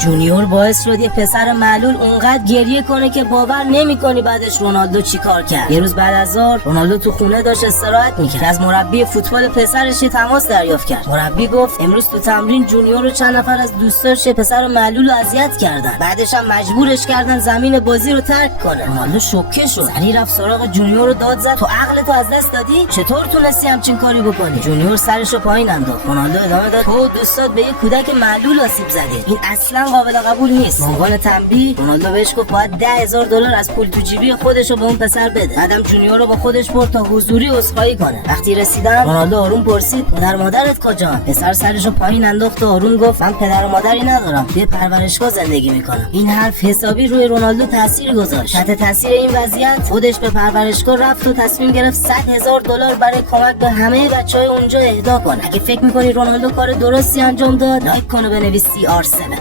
جونیور باعث شد یه پسر معلول اونقدر گریه کنه که باور نمی‌کنی بعدش رونالدو چیکار کرد. یه روز بعد از ظهر رونالدو تو خونه داشت استراحت می‌کرد. از مربی فوتبال پسرش تماس دریافت کرد. مربی گفت امروز تو تمرین جونیور رو چند نفر از دوستاش پسر معلول رو اذیت کردن. بعدش هم مجبورش کردن زمین بازی رو ترک کنه. رونالدو شوکه شد. سریع رفت سراغ جونیور رو داد زد تو عقلتو از دست دادی؟ چطور تونستی همچین کاری بکنی؟ جونیور سرش رو پایین انداخت. رونالدو ادامه داد تو دوستات به یه کودک معلول آسیب زدی. این اصلا قابل قبول نیست. به عنوان تنبیه رونالدو بهش گفت باید $10,000 از پول تو جیبی خودش رو به اون پسر بده. بعدم جونیور رو با خودش برد تا حضوری عذرخواهی کنه. وقتی رسیدن رونالدو آروم پرسید پدر مادرت کجان؟ پسر سرش رو پایین انداخت و آروم گفت من پدر و مادری ندارم، توی پرورشگاه زندگی میکنم. این حرف حسابی روی رونالدو تاثیر گذاشت. تحت تاثیر این وضعیت خودش به پرورشگاه رفت و تصمیم گرفت $100,000 برای کمک به همه بچهای اونجا اهدا کنه. اگه فکر میکنی رونالدو کار درستی انجام داد، لایک کن و بنویس CR7.